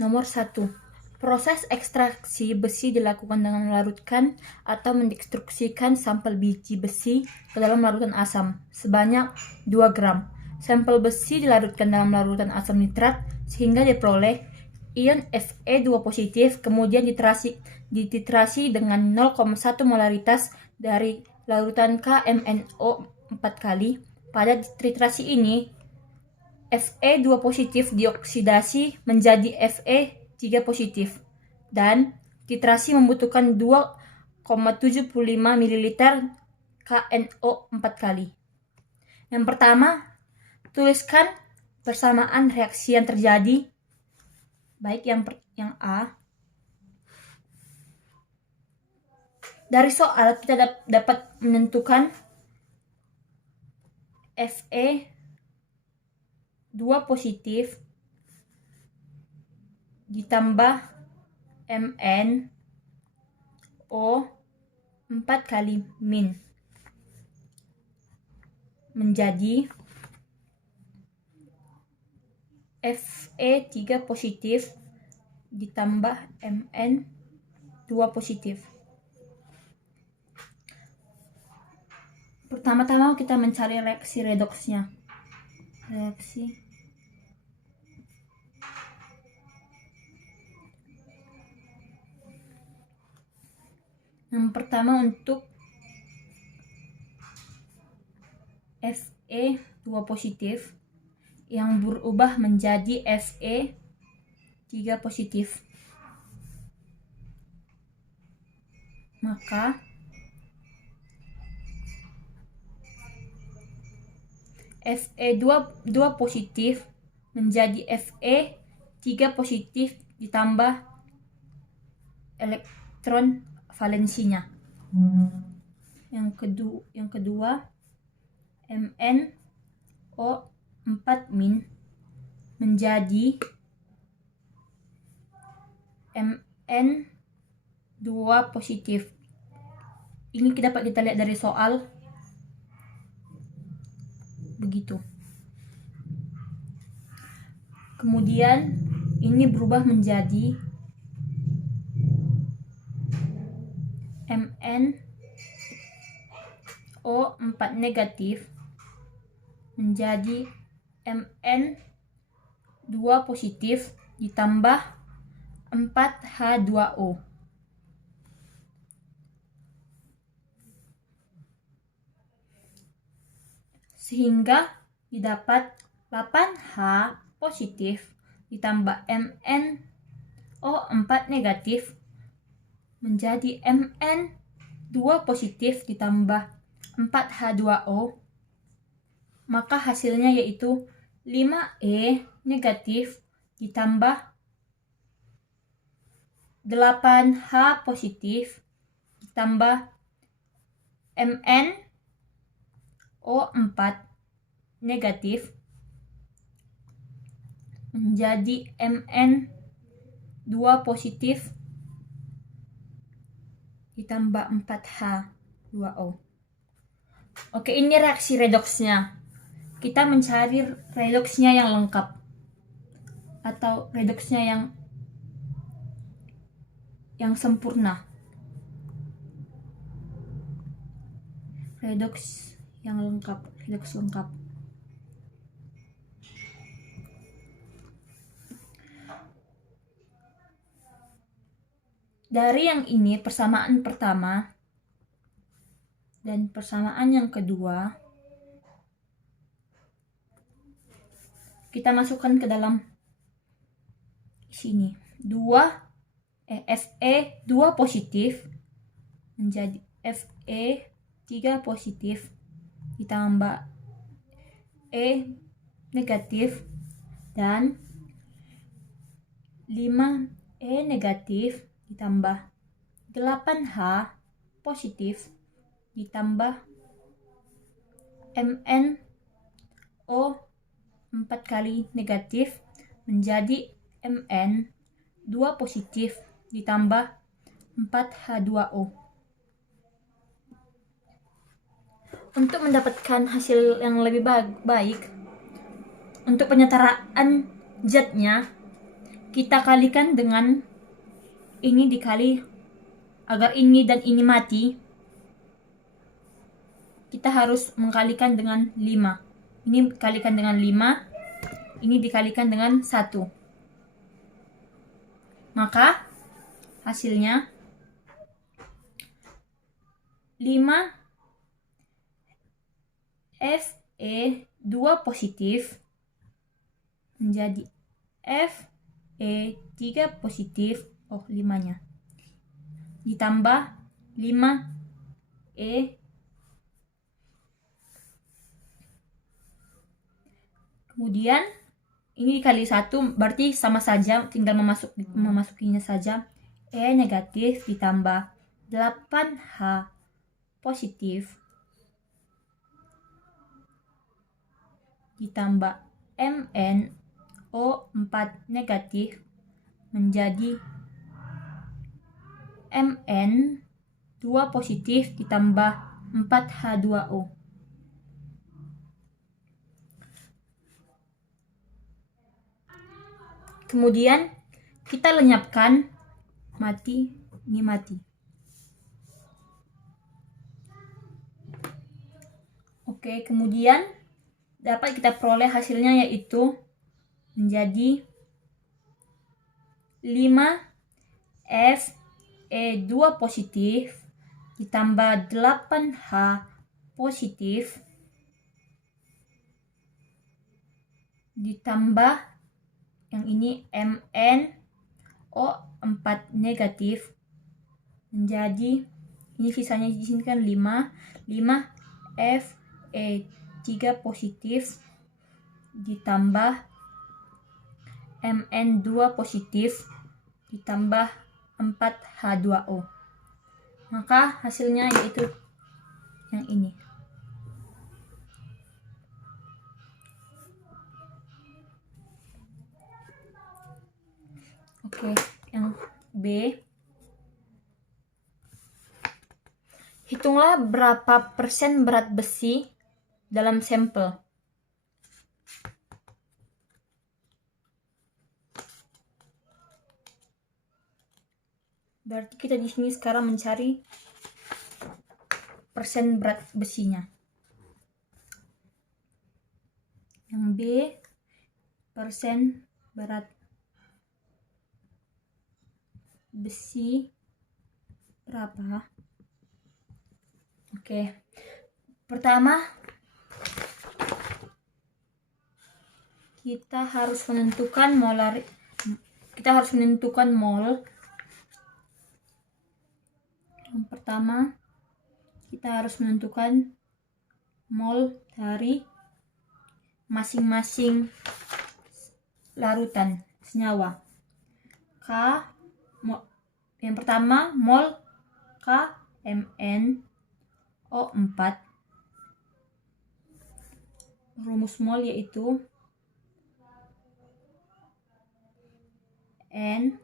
Nomor 1. Proses ekstraksi besi dilakukan dengan melarutkan atau mendestruksikan sampel biji besi ke dalam larutan asam sebanyak 2 gram. Sampel besi dilarutkan dalam larutan asam nitrat sehingga diperoleh ion Fe2 positif, kemudian dititrasi dengan 0,1 molaritas dari larutan KMnO 4 kali. Pada titrasi ini, Fe2 positif dioksidasi menjadi Fe3 positif dan titrasi membutuhkan 2,75 ml KNO 4 kali. Yang pertama, tuliskan persamaan reaksi yang terjadi. Baik, yang A. Dari soal kita dapat menentukan Fe2 positif ditambah Mn O 4 kali min menjadi Fe3 positif ditambah Mn 2 positif. Pertama-tama kita mencari reaksi redoksnya. Yang pertama untuk Fe2 positif yang berubah menjadi Fe3 positif. Maka Fe2 positif menjadi Fe3 positif ditambah elektron valensinya. Yang kedua Mn O 4 min menjadi Mn 2 positif. Ini dapat kita lihat dari soal begitu. Kemudian ini berubah menjadi Mn O 4 negatif menjadi Mn 2 positif ditambah 4H2O. Sehingga didapat 8H positif ditambah Mn O4 negatif menjadi Mn 2 positif ditambah 4H2O. Maka hasilnya yaitu 5E negatif ditambah 8H positif ditambah Mn O4 negatif menjadi Mn 2 positif ditambah 4H2O. Oke, ini reaksi redoksnya. Kita mencari redoksnya yang lengkap atau redoksnya yang sempurna. Redoks lengkap. Dari yang ini persamaan pertama dan persamaan yang kedua kita masukkan ke dalam sini. Fe2 positif menjadi Fe3 positif ditambah E negatif dan 5E negatif ditambah 8H positif ditambah Mn O 4 kali negatif menjadi Mn 2 positif ditambah 4H2O. Untuk mendapatkan hasil yang lebih baik, untuk penyetaraan zatnya kita kalikan dengan ini dikali, agar ini dan ini mati, kita harus mengkalikan dengan 5. Ini dikalikan dengan 5, ini dikalikan dengan 1. Maka hasilnya 5 Fe2 positif menjadi Fe3 positif, 5-nya, ditambah 5E, kemudian ini dikali 1, berarti sama saja, tinggal memasukinya saja. E negatif ditambah 8H positif ditambah MnO4 negatif menjadi Mn2 positif ditambah 4H2O. Kemudian kita lenyapkan, ini mati. Oke, kemudian dapat kita peroleh hasilnya, yaitu menjadi 5 Fe2 positif ditambah 8H positif ditambah yang ini MnO4 negatif menjadi, ini sisanya di sini kan 5 Fe3 positif ditambah Mn2 positif ditambah 4H2O. Maka hasilnya yaitu yang ini. Oke, yang B. Hitunglah berapa persen berat besi dalam sampel. Berarti kita di sini sekarang mencari persen berat besinya. Yang B, persen berat besi berapa? Oke. Pertama, kita harus menentukan mol. Yang pertama, kita harus menentukan mol dari masing-masing larutan senyawa. Yang pertama, mol KMnO4. Rumus mol yaitu N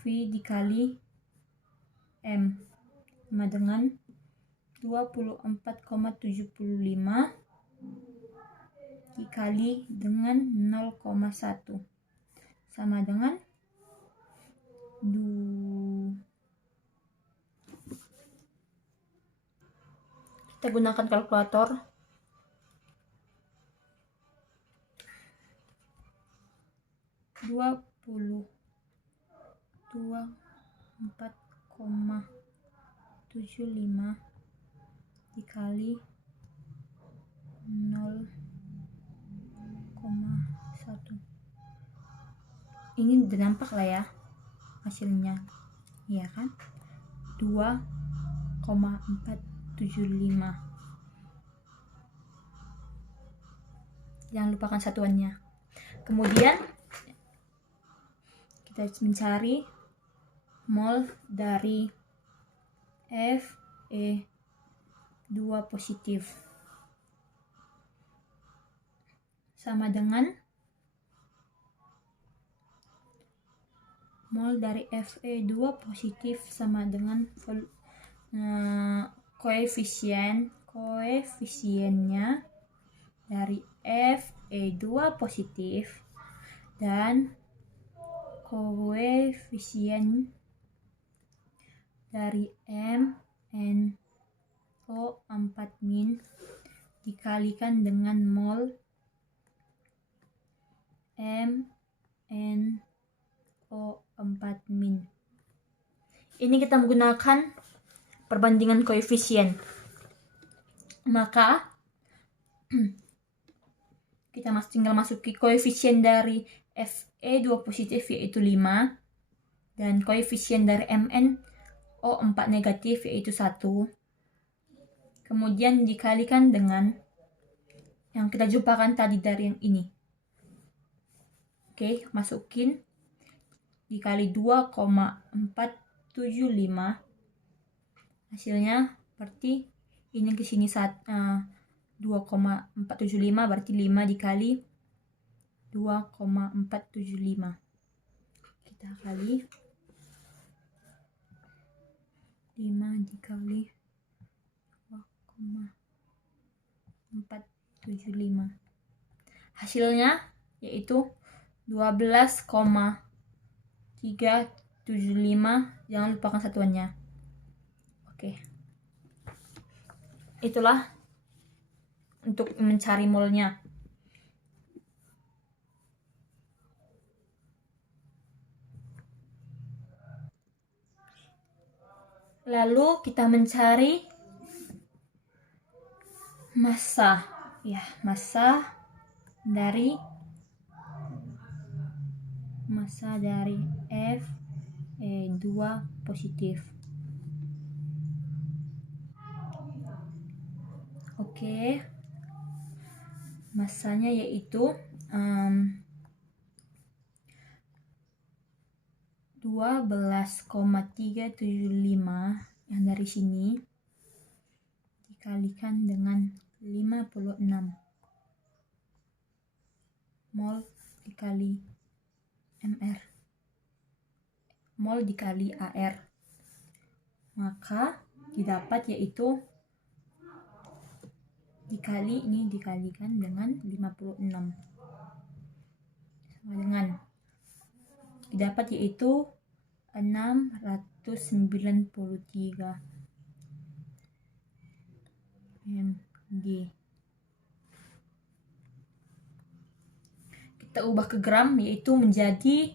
V dikali M sama dengan 24,75 dikali dengan 0,1 sama dengan 2. Kita gunakan kalkulator. 24,75 dikali 0,1. Ini udah nampak lah ya hasilnya, iya kan? 2,475. Jangan lupakan satuannya. Kemudian kita mencari mol dari Fe2 positif sama dengan mol dari Fe2 positif sama dengan koefisiennya dari Fe Fe2 positif dan koefisien dari MnO4- dikalikan dengan mol MnO4-. Ini kita menggunakan perbandingan koefisien. Maka kita tinggal masuki koefisien dari Fe2 positif yaitu 5 dan koefisien dari MnO4 negatif yaitu 1. Kemudian dikalikan dengan yang kita jumpakan tadi dari yang ini. Oke, masukin dikali 2,475. Hasilnya berarti ini ke sini 2,475 berarti 5 dikali 2,475. Kita kali 5 dikali 2,475. Hasilnya yaitu 12,375. Jangan lupakan satuannya. Oke. Itulah untuk mencari molnya. Lalu kita mencari massa. Ya, massa dari Fe2 positif. Oke. Massanya yaitu 12,375 yang dari sini dikalikan dengan 56 mol dikali mr, mol dikali AR, maka didapat yaitu ini dikalikan dengan 56 sama dengan didapat yaitu 693 mg. Kita ubah ke gram yaitu menjadi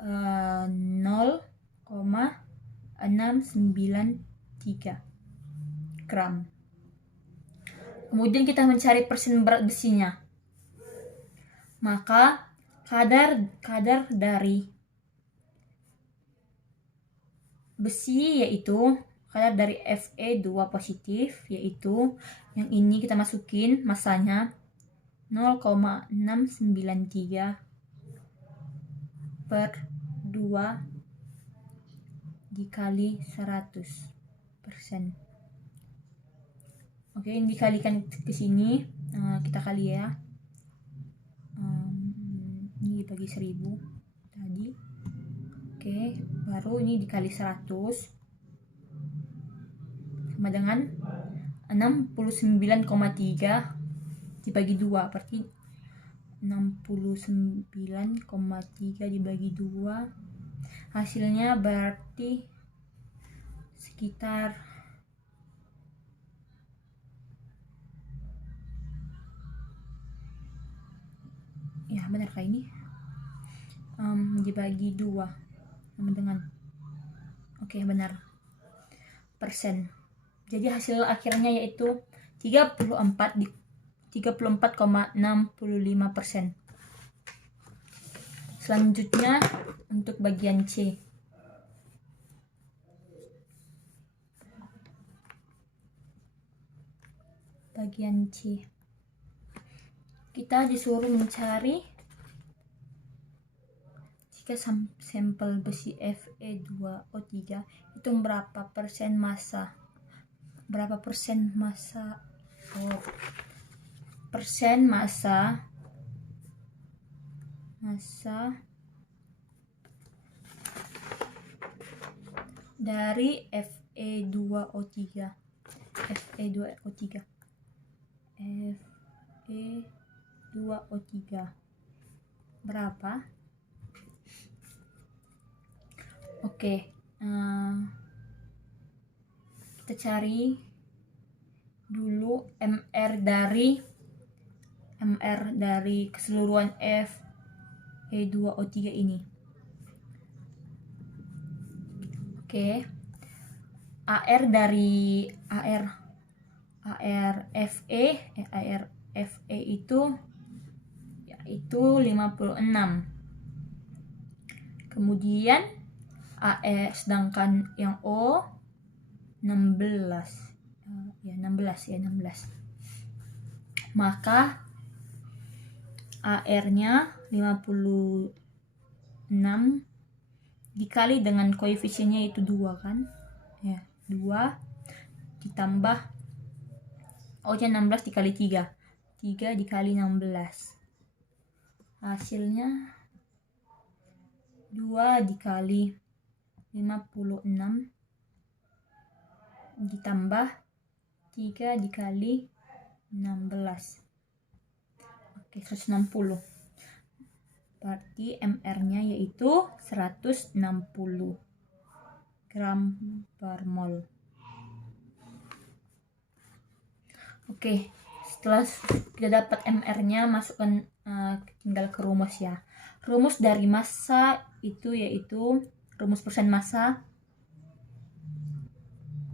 0,693 gram. Kemudian kita mencari persen berat besinya. Maka kadar dari besi yaitu kadar dari Fe2 positif yaitu yang ini kita masukin massanya 0,693 per 2 dikali 100%. Oke, ini dikalikan ke sini, kita kali ya. Ini dibagi 1000 tadi. Oke, baru ini dikali 100 sama dengan 69,3 dibagi 2 berarti 69,3 dibagi 2 hasilnya berarti sekitar ya benar kah ini dibagi 2 sama dengan oke benar persen. Jadi hasil akhirnya yaitu 34,65%. Selanjutnya untuk bagian C. Bagian C. Kita disuruh mencari jika sampel besi Fe2O3 itu berapa persen massa. Berapa persen massa? Persen massa dari Fe2O3. Fe2O3 H2O3 berapa? Oke, kita cari dulu MR dari keseluruhan Fe2O3 ini. Oke. AR Fe itu yaitu 56. Kemudian AE sedangkan yang O 16. Ya 16. Maka AR-nya 56 dikali dengan koefisiennya itu 2 kan? Ya, 2 ditambah O-nya 16 dikali 3. 3 dikali 16. Hasilnya 2 dikali 56 ditambah 3 dikali 16. Oke, 160. Berarti MR-nya yaitu 160 gram per mol. Oke, setelah kita dapat MR-nya, masukkan tinggal ke rumus ya. Rumus dari massa itu yaitu rumus persen massa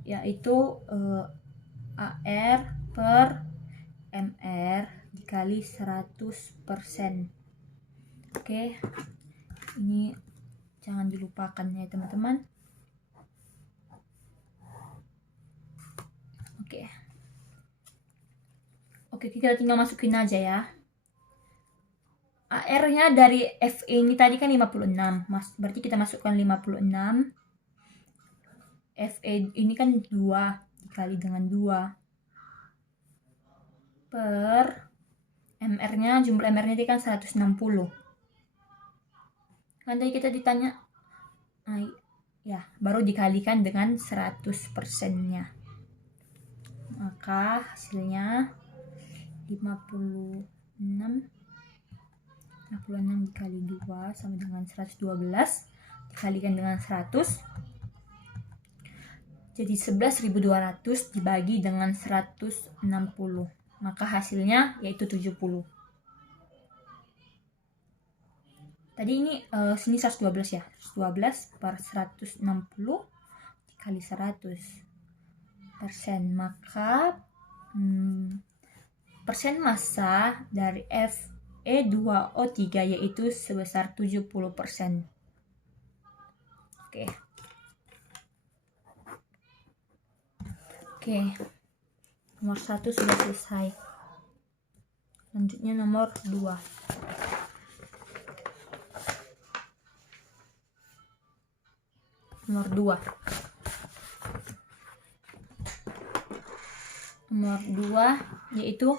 yaitu AR per MR dikali 100%. Oke, ini jangan dilupakan ya teman-teman. Oke, kita tinggal masukin aja ya. AR-nya dari Fe ini tadi kan 56, berarti kita masukkan 56. Fe ini kan 2 dikali dengan 2 per MR-nya, jumlah MR-nya tadi kan 160. Kan tadi kita ditanya, ya baru dikalikan dengan 100%-nya. Maka hasilnya 56 dikali 2 sama dengan 112 dikalikan dengan 100 jadi 11.200 dibagi dengan 160, maka hasilnya yaitu 70. Tadi ini sini 112 ya, 112 per 160 dikali 100%, maka persen massa dari Fe2O3 yaitu sebesar 70%. Oke, nomor 1 sudah selesai. Selanjutnya nomor 2. Nomor 2 yaitu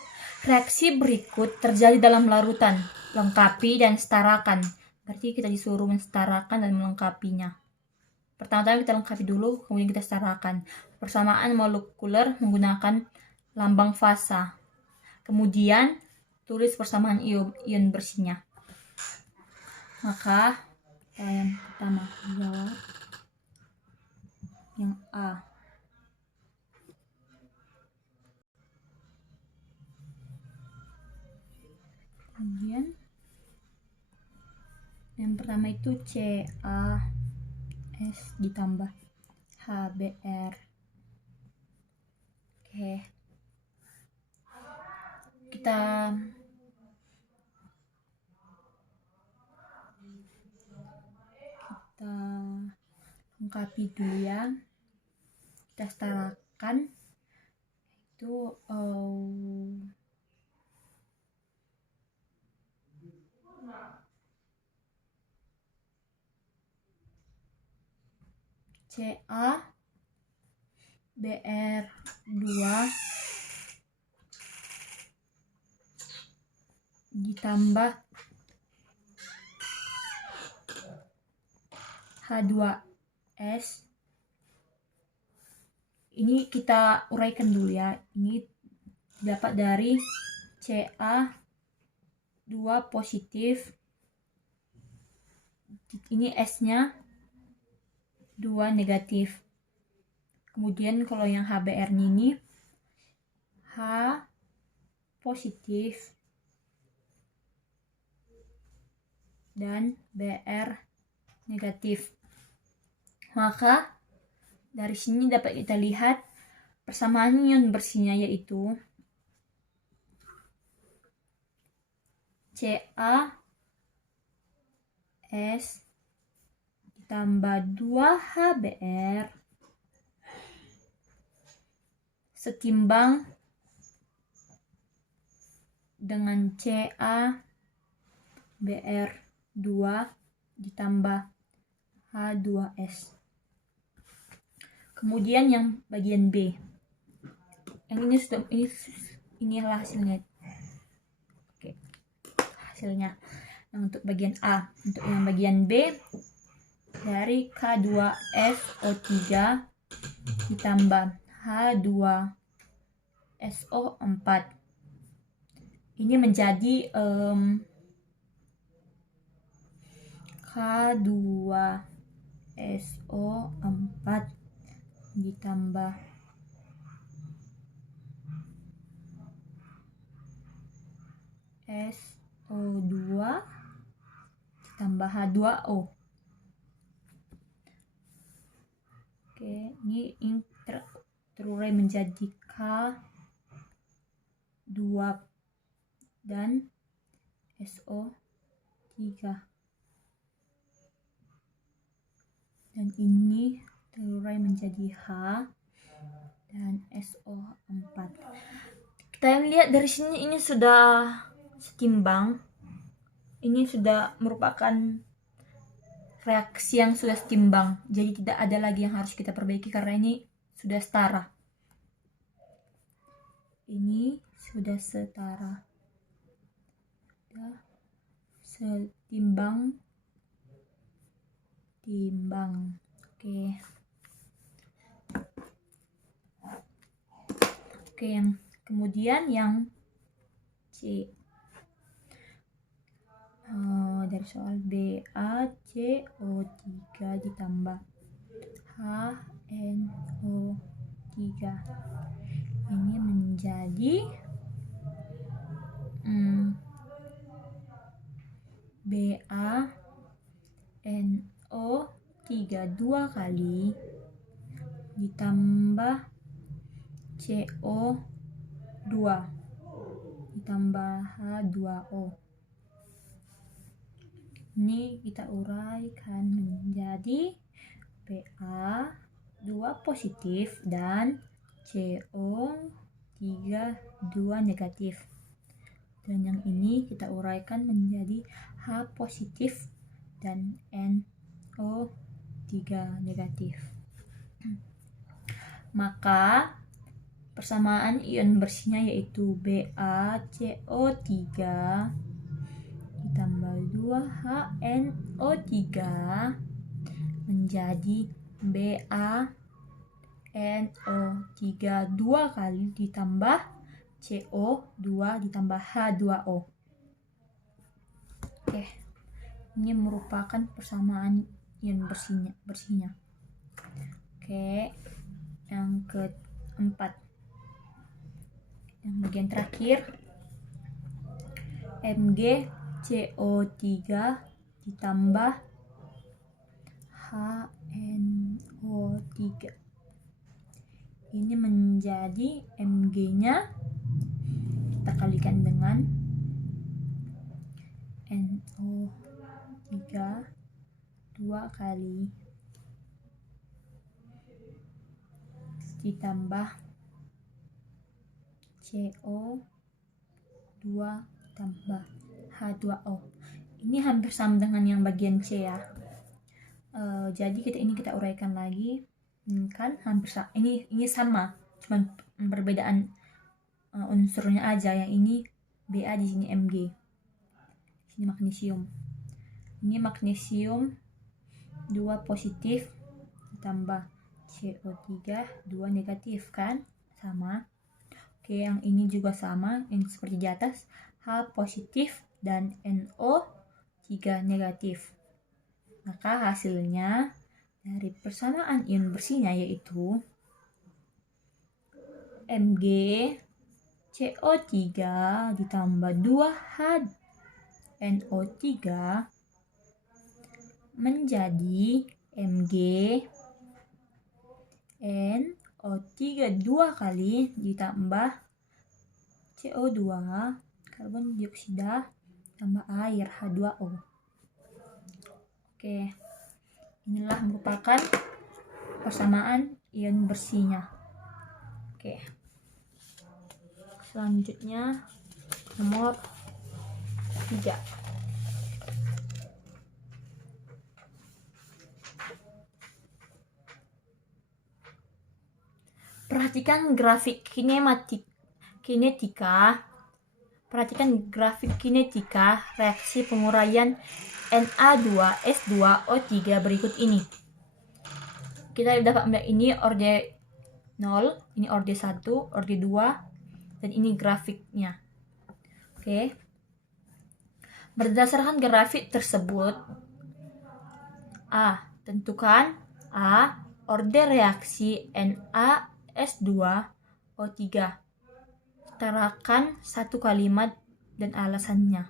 reaksi berikut terjadi dalam larutan, lengkapi dan setarakan. Berarti kita disuruh mensetarakan dan melengkapinya. Pertama-tama kita lengkapi dulu, kemudian kita setarakan. Persamaan molekuler menggunakan lambang fasa. Kemudian tulis persamaan ion bersihnya. Maka yang pertama jawab yang A. Kemudian yang pertama itu CaS ditambah HBr. Oke. Kita lengkapi dulu ya. Kita setarakan itu CaBr2 ditambah H2S. Ini kita uraikan dulu ya. Ini dapat dari CaBr 2 positif, ini S-nya 2 negatif. Kemudian kalau yang HBr-nya ini H positif dan Br negatif. Maka dari sini dapat kita lihat persamaan ion bersihnya, yaitu CaS ditambah 2 HBr setimbang dengan CaBr2 ditambah H2S. Kemudian yang bagian B, yang ini sudah, inilah hasilnya. Oke, hasilnya. Yang untuk bagian A, untuk yang bagian B, dari K2SO3 ditambah H2SO4 ini menjadi K2SO4 ditambah SO2 ditambah H2O. Oke, ini terurai menjadi K2 dan SO3. Dan ini terurai menjadi H dan SO4. Kita lihat dari sini, ini sudah setimbang. Ini sudah merupakan reaksi yang sudah setimbang. Jadi tidak ada lagi yang harus kita perbaiki karena ini sudah setara. Ini sudah setara. Sudah setimbang. Oke. Oke, yang kemudian yang C. Dari soal BaCO3 ditambah HNO3 ini menjadi BaNO3 2 kali ditambah CO2 ditambah H2O. Ini kita uraikan menjadi Ba 2 positif dan CO3 2 negatif. Dan yang ini kita uraikan menjadi H positif dan NO3 negatif. Maka persamaan ion bersihnya yaitu BaCO3 ditambah 2HNO3 menjadi BaNO3 2 kali ditambah CO2 ditambah H2O. Oke, ini merupakan persamaan ion bersihnya. Oke, yang keempat, yang bagian terakhir, MgCO3 ditambah HNO3 ini menjadi Mg-nya kita kalikan dengan NO3 2 kali ditambah CO2 tambah H2O. Ini hampir sama dengan yang bagian C ya. Jadi kita uraikan lagi, kan hampir sama. Ini sama, cuman perbedaan unsurnya aja. Yang ini Ba, di sini Mg. Di sini magnesium. Ini magnesium 2 positif ditambah CO3 2 negatif, kan? Sama. Oke, yang ini juga sama, yang seperti di atas, H positif dan NO3 negatif. Maka hasilnya dari persamaan ion bersihnya yaitu Mg CO3 ditambah 2HNO3 menjadi Mg NO3 2 kali ditambah CO2 karbon dioksida tambah air H2O. Oke, inilah merupakan persamaan ion bersihnya. Oke, selanjutnya nomor 3. Perhatikan grafik kinetika. Perhatikan grafik kinetika reaksi penguraian Na2S2O3 berikut ini. Kita dapat melihat ini orde 0, ini orde 1, orde 2, dan ini grafiknya. Oke. Berdasarkan grafik tersebut, tentukan orde reaksi NaS2O3. Setarakan satu kalimat dan alasannya.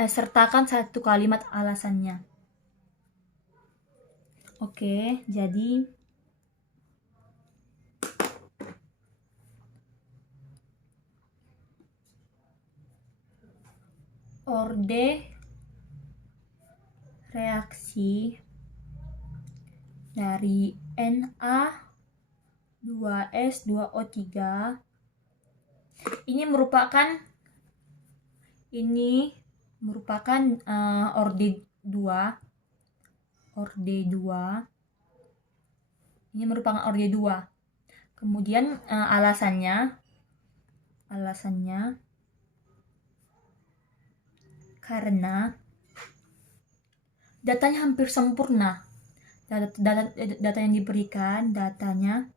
Sertakan satu kalimat alasannya. Oke, jadi orde reaksi dari Na2S2O3 ini merupakan orde 2. Ini merupakan orde 2. Kemudian alasannya karena datanya hampir sempurna. Data yang diberikan, datanya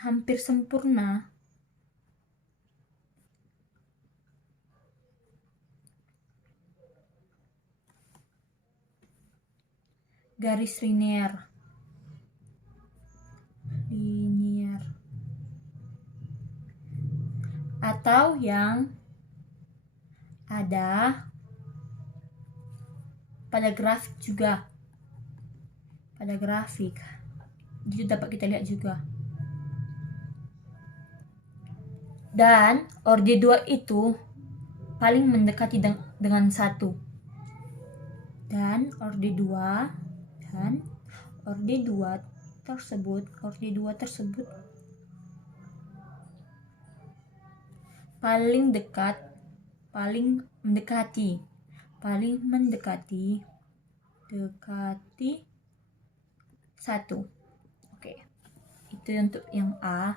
hampir sempurna. Garis linear atau yang ada pada grafik juga. Pada grafik itu dapat kita lihat juga. Dan orde 2 itu paling mendekati dengan 1. Dan orde 2 tersebut paling mendekati 1. Oke. Itu untuk yang A.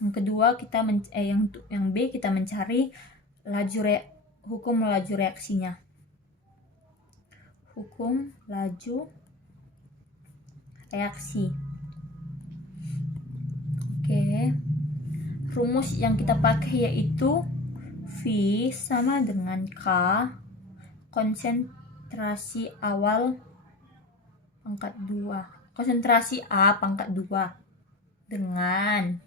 Yang kedua yang B kita mencari hukum laju reaksinya. Hukum laju reaksi. Oke. Rumus yang kita pakai yaitu V sama dengan K konsentrasi awal pangkat 2. Konsentrasi A pangkat 2 dengan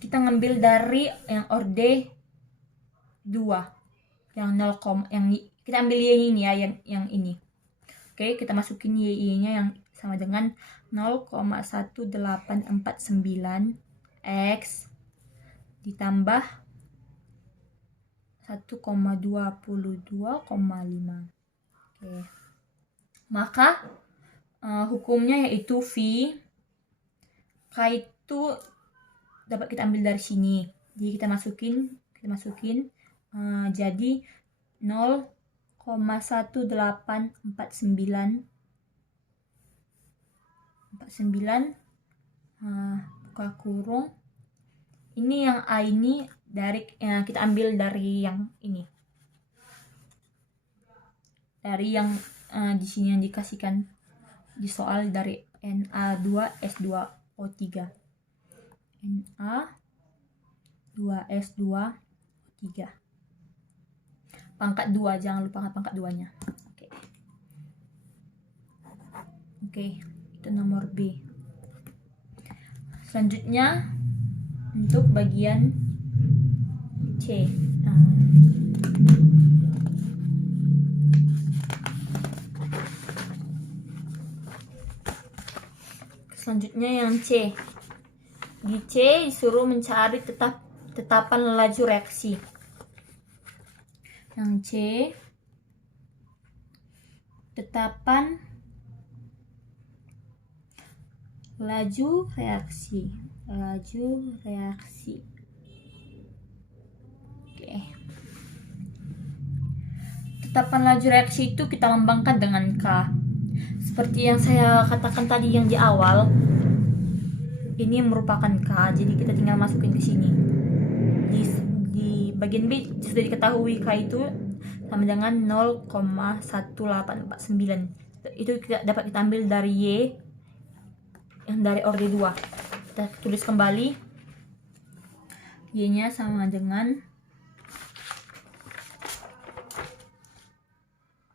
kita ngambil dari yang orde 2 yang 0, yang kita ambil Y ini ya, yang ini. Oke, kita masukin Y-nya yang sama dengan 0,1849 X ditambah 1,22,5. Oke. Maka hukumnya yaitu V K itu dapat kita ambil dari sini. Jadi kita masukin jadi 0,1849 buka kurung. Ini yang A ini kita ambil dari yang ini. Dari yang di sini yang dikasihkan di soal dari Na2S2O3. Na2S2O3. Pangkat 2, jangan lupa pangkat 2-nya. Oke, itu nomor B. Selanjutnya untuk bagian C. Selanjutnya yang C. Di C disuruh mencari tetapan laju reaksi. Yang C, tetapan laju reaksi. Oke. Tetapan laju reaksi itu kita lambangkan dengan K. Seperti yang saya katakan tadi yang di awal, ini merupakan K, jadi kita tinggal masukin ke sini. Di bagian B sudah diketahui K itu sama dengan 0,1849. Itu dapat kita ambil dari Y yang dari orde 2. Kita tulis kembali, Y-nya sama dengan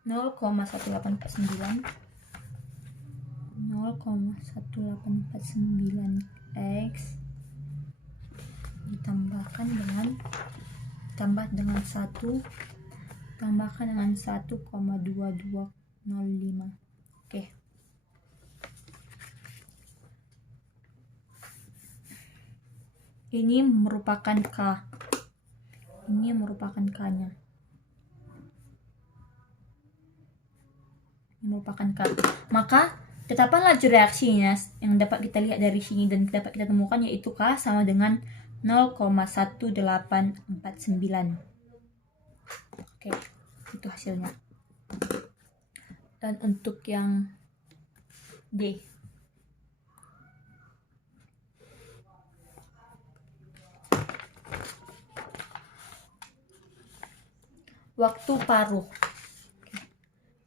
0,1849 X ditambahkan dengan 1 tambahkan dengan 1,2205. Oke. Ini merupakan K. Ini merupakan K-nya. Ini merupakan K. Maka tetapan laju reaksinya yang dapat kita lihat dari sini dan dapat kita temukan yaitu K sama dengan 0,1849. Oke, itu hasilnya. Dan untuk yang D, waktu paruh.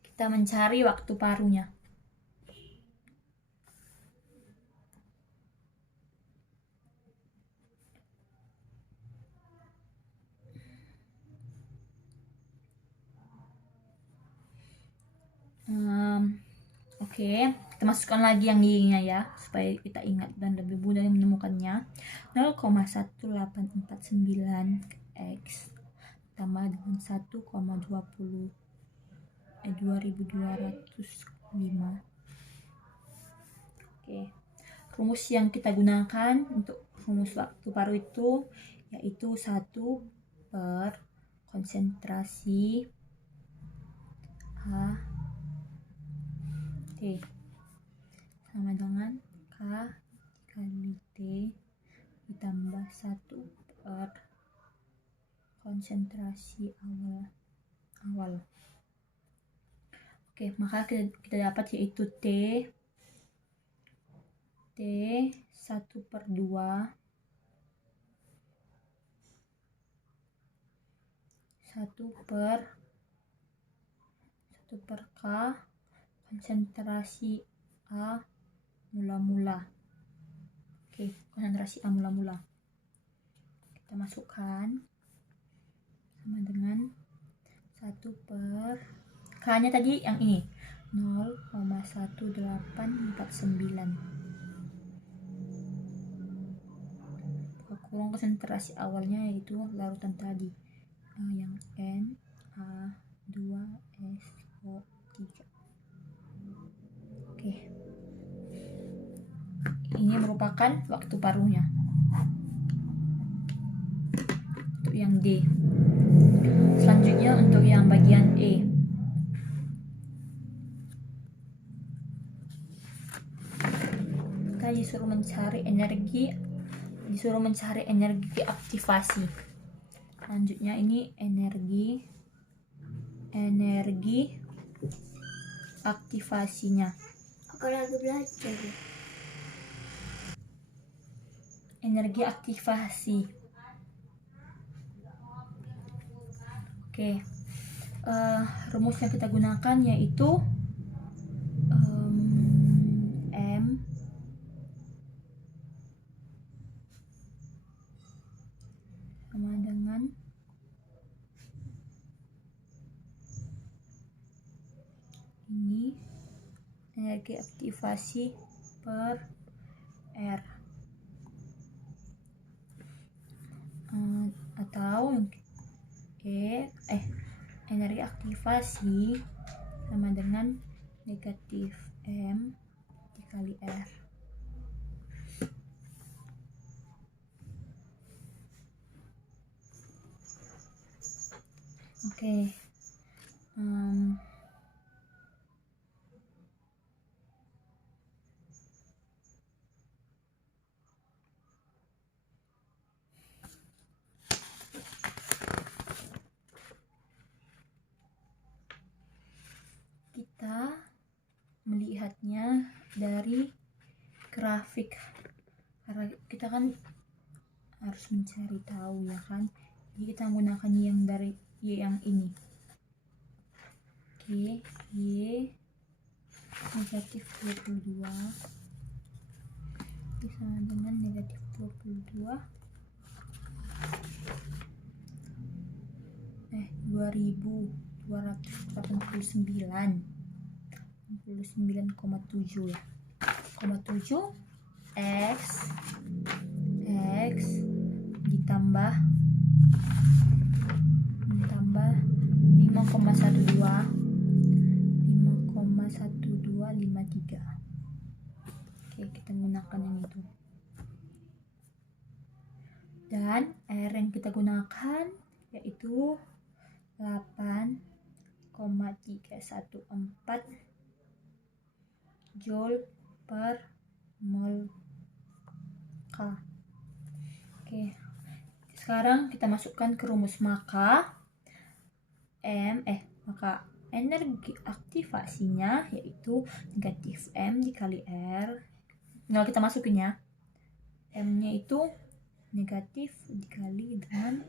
Kita mencari waktu paruhnya. Oke, kita masukkan lagi yang Y-nya ya, supaya kita ingat dan lebih mudah menemukannya. 0,1849 X tambah dengan 2205. Oke, rumus yang kita gunakan untuk rumus waktu paruh itu yaitu 1 per konsentrasi A T sama dengan K kali T ditambah 1 per konsentrasi awal. Oke, maka kita dapat yaitu T 1/2 1 per K konsentrasi A mula-mula. Oke, konsentrasi A mula-mula. Kita masukkan sama dengan 1 per K-nya tadi yang ini 0,1849 kurang konsentrasi awalnya yaitu larutan tadi yang Na2SO3. Oke, ini merupakan waktu paruhnya. Untuk yang D. Selanjutnya untuk yang bagian E. Kita disuruh mencari energi aktivasi. Selanjutnya ini energi aktivasinya. Aku lagi belajar. Energi aktivasi. Oke. Rumus yang kita gunakan yaitu M reaksi aktivasi per R. Atau energi aktivasi sama dengan negatif M dikali R. Oke. Kita melihatnya dari grafik, karena kita kan harus mencari tahu ya kan, jadi kita menggunakan yang dari yang ini. Oke, Y negatif 22 sama dengan negatif 22 29,7 ya, 7 X ditambah 5,1253. Oke, kita gunakan yang itu. Dan R yang kita gunakan yaitu 8,314 Joule per mol K. Oke. Sekarang kita masukkan ke rumus, maka energi aktivasinya yaitu negatif M dikali R. Tinggal kita masukin ya. M-nya itu negatif dikali dengan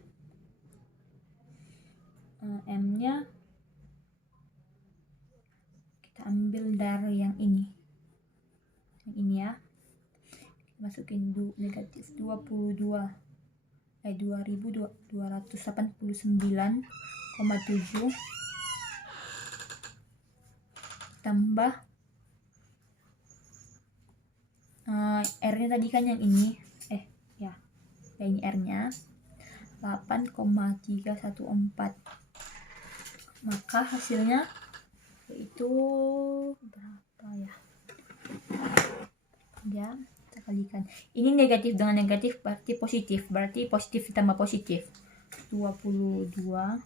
M-nya kita ambil dari yang ini. Yang ini ya. Masukin negatif 2289,7 tambah R-nya tadi kan yang ini, ini R-nya 8,314, maka hasilnya yaitu berapa ya? Kita kalikan. Ini negatif dengan negatif berarti positif ditambah positif 22,89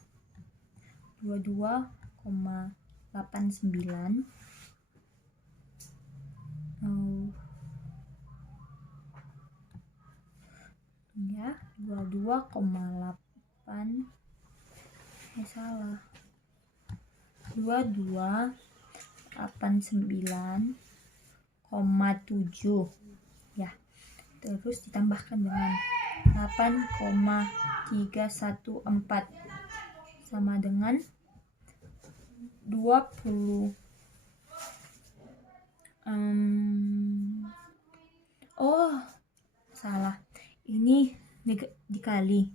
ya 22,89,7 ya, terus ditambahkan dengan 8,314 sama dengan 20 salah, ini dikali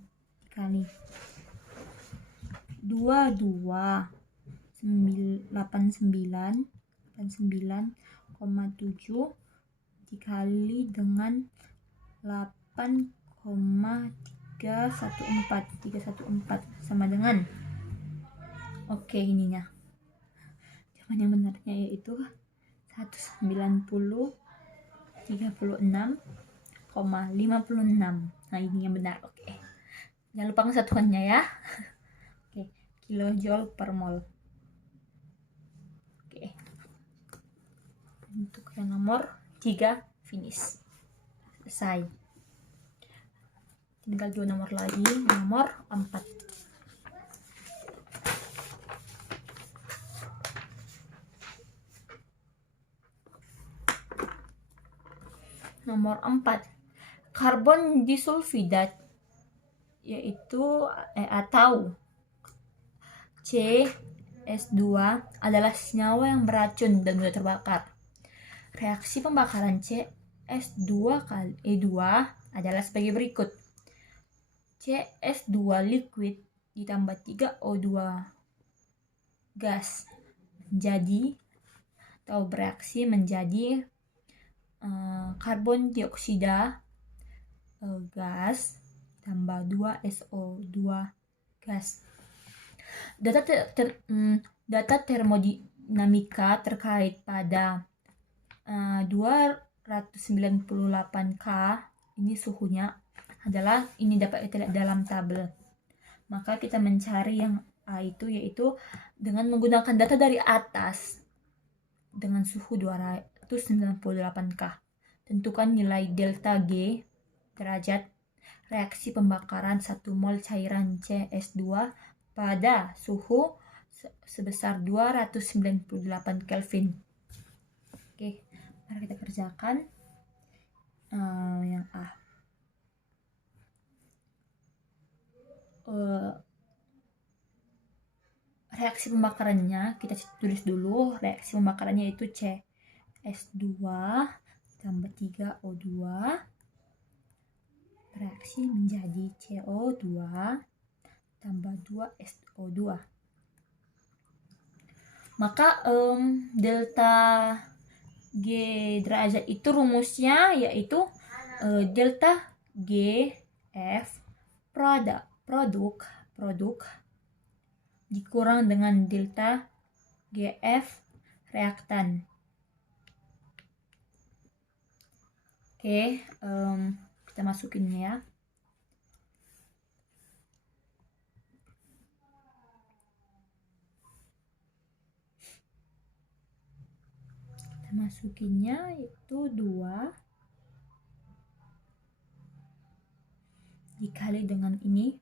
22,89,7 dikali dengan 8,314 sama dengan ininya jawaban yang benarnya yaitu 190,36,56. Nah, ini yang benar. Oke. Jangan lupa kesatuannya ya. Oke, kilojoule per mol. Oke. Untuk yang nomor 3 finish. Selesai. Tinggal 2 nomor lagi, nomor 4. Nomor 4, karbon disulfidat yaitu atau CS2 adalah senyawa yang beracun dan mudah terbakar. Reaksi pembakaran CS2 kali E2 adalah sebagai berikut. CS2 liquid ditambah 3O2 gas jadi atau bereaksi menjadi karbon dioksida gas tambah 2 SO2 gas. Data termodinamika terkait pada 298K ini suhunya adalah ini dapat kita lihat dalam tabel. Maka kita mencari yang A itu yaitu dengan menggunakan data dari atas dengan suhu 298K. Tentukan nilai delta G derajat reaksi pembakaran 1 mol cairan CS2 pada suhu sebesar 298 Kelvin. Oke, mari kita kerjakan yang A. Reaksi pembakarannya kita tulis dulu. Reaksi pembakarannya itu CS2 tambah 3O2 bereaksi menjadi CO2 tambah 2SO2. Maka delta G derajat itu rumusnya yaitu delta G F produk dikurang dengan delta GF reaktan. Oke, kita masukin ya. Kita masukinnya itu 2 dikali dengan ini,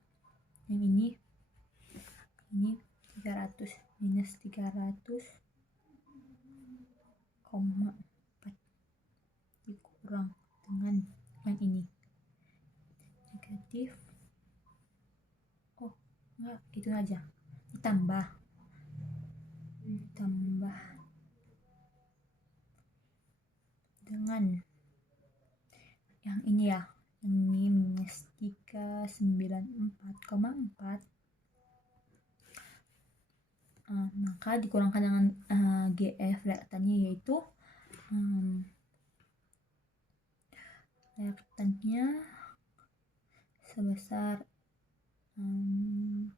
yang ini 300 minus 300,4 dikurang dengan yang ini negatif, enggak, itu aja, ditambah dengan yang ini ya, ini minus 394,4. Maka dikurangkan dengan GF reaktannya yaitu reaktannya sebesar 67,27.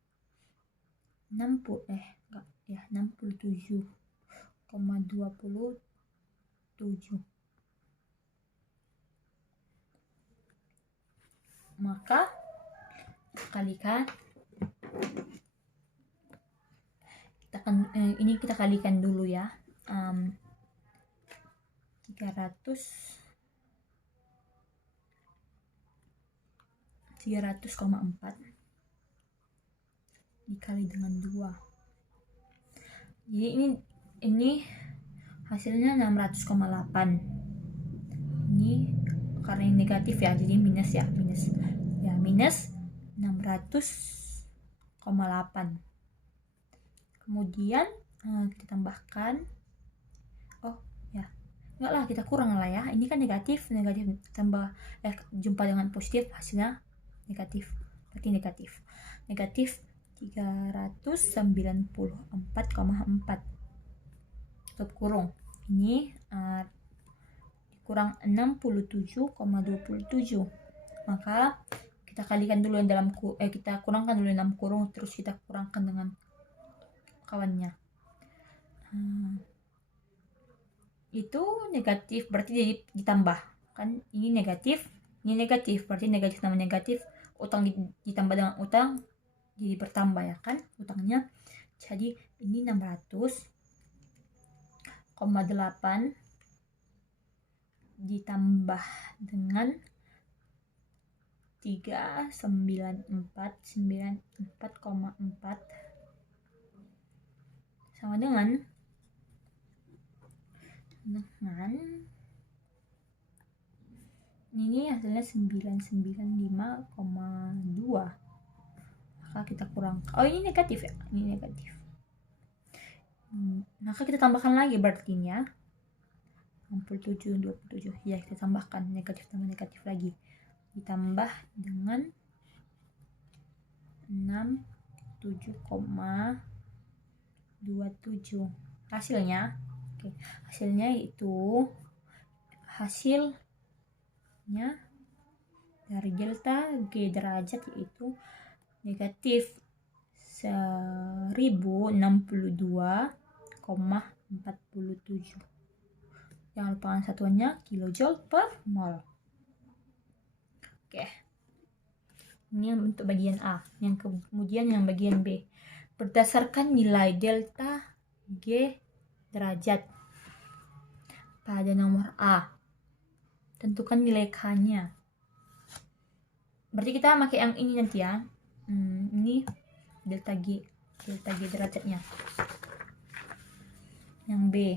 Maka kalikan ini kita kalikan dulu ya. 300,4 dikali dengan 2. Jadi ini hasilnya 600,8. Ini karena yang negatif ya, jadi minus 600,8. Kemudian kita tambahkan, enggak lah, kita kurang lah ya, ini kan negatif tambah jumpa dengan positif, hasilnya negatif, berarti negatif 394,4 tutup kurung. Ini kurang 67,27. Maka kita kalikan dulu yang dalam kita kurangkan dulu yang dalam kurung, terus kita kurangkan dengan kawannya. Itu negatif berarti jadi ditambah kan, ini negatif berarti negatif tambah negatif, utang ditambah dengan utang jadi bertambah ya kan utangnya. Jadi ini 600,8 ditambah dengan 394,4 sama dengan ini hasilnya 995,2. Maka kita kurang, ini negatif ya, ini negatif. Maka kita tambahkan lagi berarti 67, 27 ya, kita tambahkan negatif tambah negatif lagi, ditambah dengan 67,27. Hasilnya Oke, hasilnya itu hasilnya dari delta G derajat yaitu negatif 1062,47. Jangan lupa satuannya kilojoule per mol. Oke. Ini untuk bagian A. Kemudian yang bagian B. Berdasarkan nilai delta G derajat pada nomor A, tentukan nilai K-nya. Berarti kita pakai yang ini nanti ya. Ini delta G derajatnya. Yang B,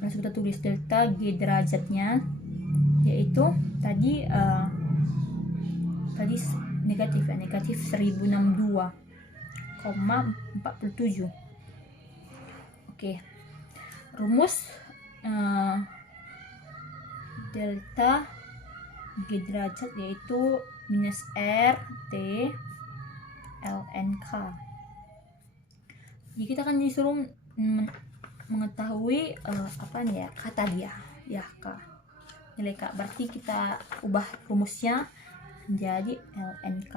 langsung kita tulis delta G derajatnya, yaitu tadi negatif ya, negatif 1062,47. Oke, rumus delta G derajat yaitu minus R T ln K. Jadi kita akan disuruh mengetahui apa nih ya, kata dia ya, K, nilai K. Berarti kita ubah rumusnya menjadi ln K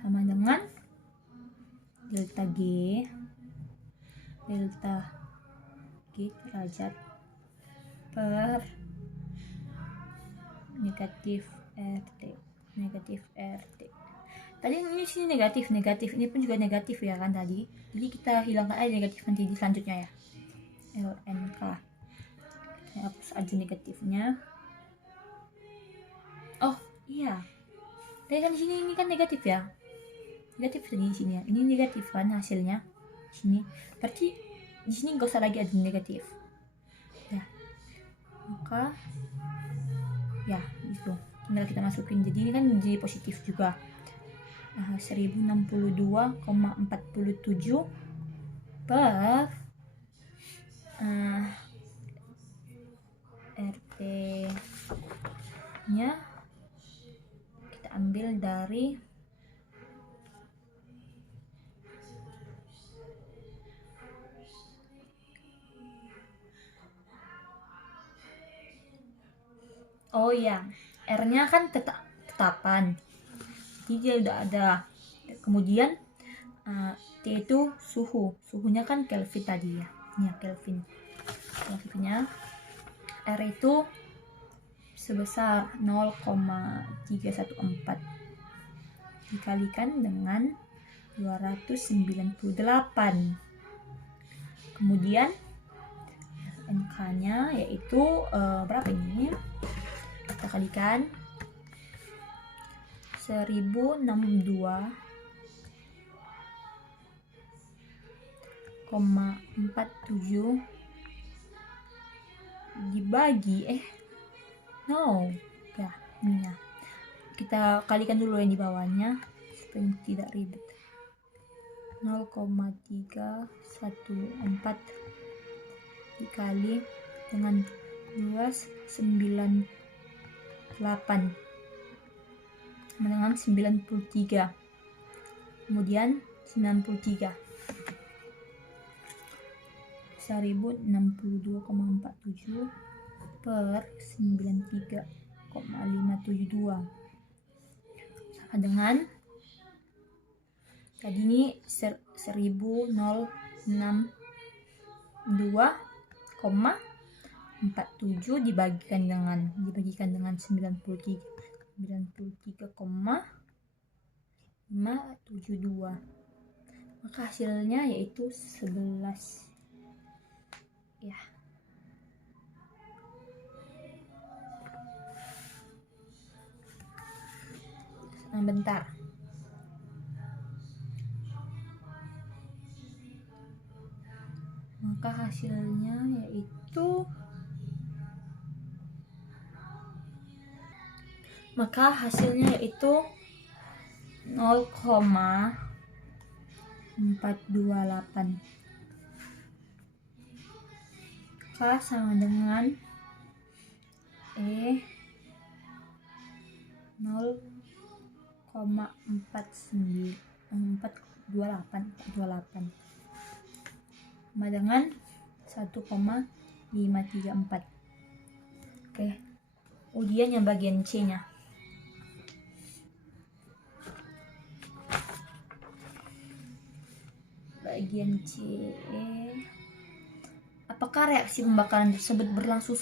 sama dengan delta G derajat per negatif RT. Tadi ini sini negatif, ini pun juga negatif ya kan tadi. Jadi kita hilangkan aja negatif nanti di selanjutnya ya. ln K. Saya hapus aja negatifnya. Oh iya. Tadi kan di sini ini kan negatif ya. Negatif tadi di sini ya. Ini negatif kan hasilnya. Sini. Berarti di sini nggak usah lagi ada negatif. Ya. Maka ya itu. Tinggal kita masukin. Jadi ini kan jadi positif juga. 1062,47 per RT nya kita ambil dari oh ya, R nya kan tetapan, jadi dia udah ada. Kemudian T itu suhunya kan Kelvin tadi ya. Ini ya Kelvinnya. R itu sebesar 0,314 dikalikan dengan 298. Kemudian NK-nya yaitu berapa ini? Kita kalikan 1062,47 dibagi ini ya. Kita kalikan dulu yang di bawahnya supaya tidak ribet. 0,314 dikali dengan 298 dengan 93. Kemudian 93 1062,47 per 93,572 sama dengan tadi ini 1062,47 dibagikan dengan 93,572, maka hasilnya yaitu 11 ya. Bentar. Maka hasilnya yaitu 0,428. K sama dengan 0,428 sama dengan 1,534. Oke, ujian yang bagian C-nya. Bagian C. Apakah reaksi pembakaran tersebut berlangsung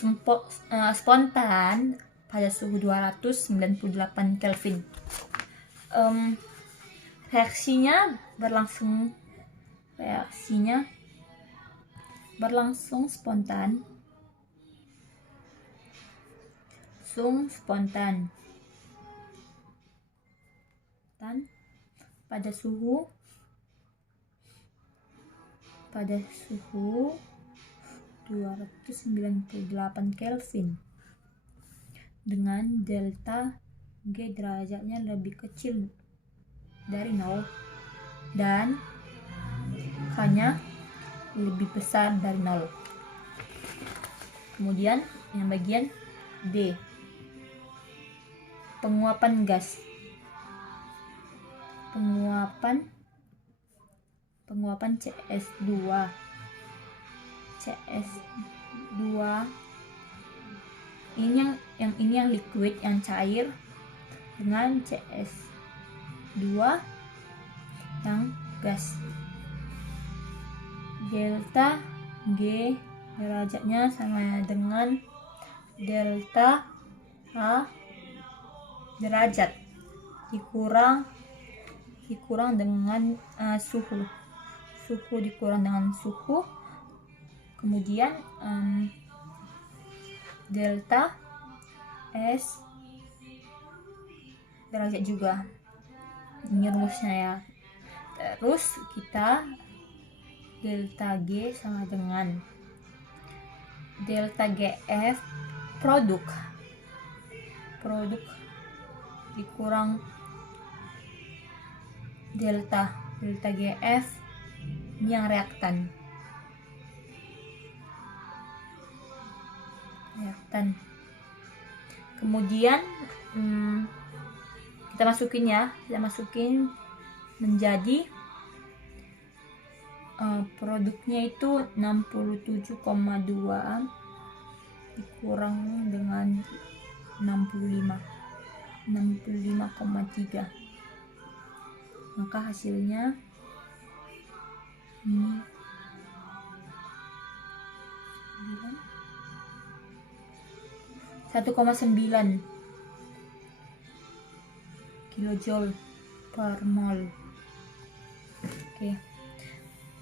spontan pada suhu 298 Kelvin? Reaksinya berlangsung spontan. Pada suhu 298 Kelvin dengan delta G derajatnya lebih kecil dari 0 dan H-nya lebih besar dari 0. Kemudian yang bagian D, penguapan gas. Penguapan CS2 ini yang liquid, yang cair, dengan CS2 yang gas. Delta G derajatnya sama dengan delta H derajat dikurang dengan suhu dikurang dengan suhu, kemudian delta S derajat juga. Ini rumusnya ya. Terus kita delta G sama dengan delta GF produk dikurang delta GF ini yang reaktan. Kemudian kita masukin menjadi produknya itu 67,2 dikurang dengan 65,3, maka hasilnya ini 1,9 kilojoule per mol. Oke.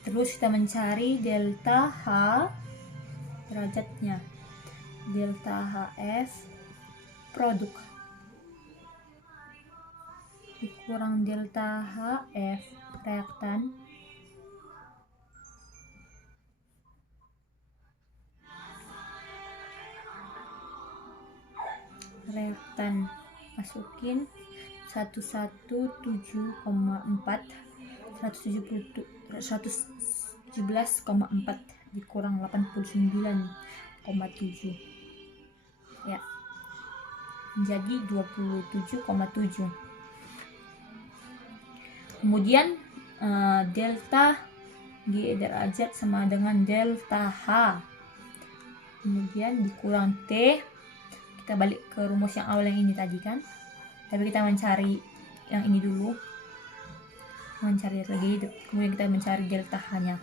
Terus kita mencari delta H derajatnya. Delta HF produk dikurang delta HF reaktan. Masukin 117,4 dikurang 89,7 ya, menjadi 27,7. Kemudian delta G derajat sama dengan delta H, kemudian dikurang T. Kita balik ke rumus yang awal yang ini tadi kan, tapi kita mencari yang ini dulu, kemudian kita mencari delta H nya.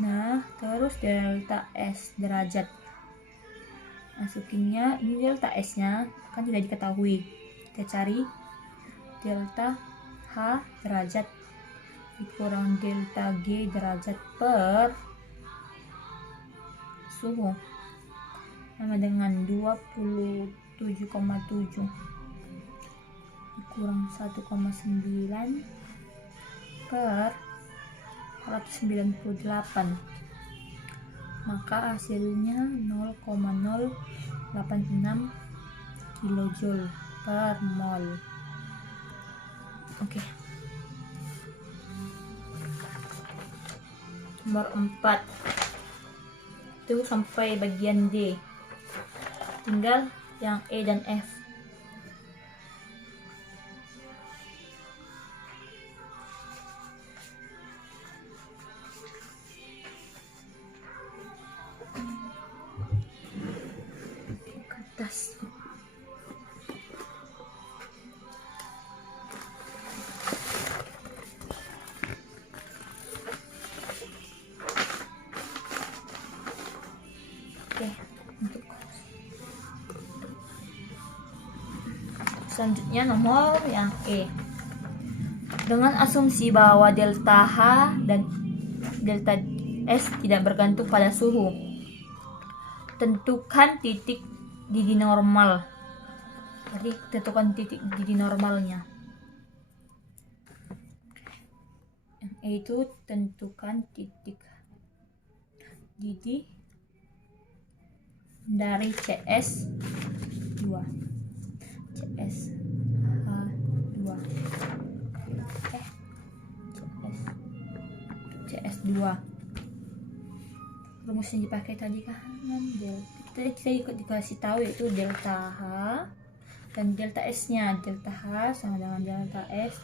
Nah, terus delta S derajat, masukinnya ini delta S nya kan tidak diketahui, kita cari delta H derajat dikurang delta G derajat per suhu sama dengan 27,7 dikurang 1,9 per 198, maka hasilnya 0,086 kilojoule per mol. Oke. Nomor 4 itu sampai bagian D, tinggal yang E dan F. gas. Oke, untuk selanjutnya nomor yang E. Dengan asumsi bahwa delta H dan delta S tidak bergantung pada suhu, tentukan titik didih normal. Jadi tentukan titik didih normalnya. Yang E itu tentukan titik didih dari CS2. CS2. CS2. Rumus yang dipakai tadi kan kita ikut dikasih tahu yaitu delta H dan delta S nya. Delta H sama dengan delta S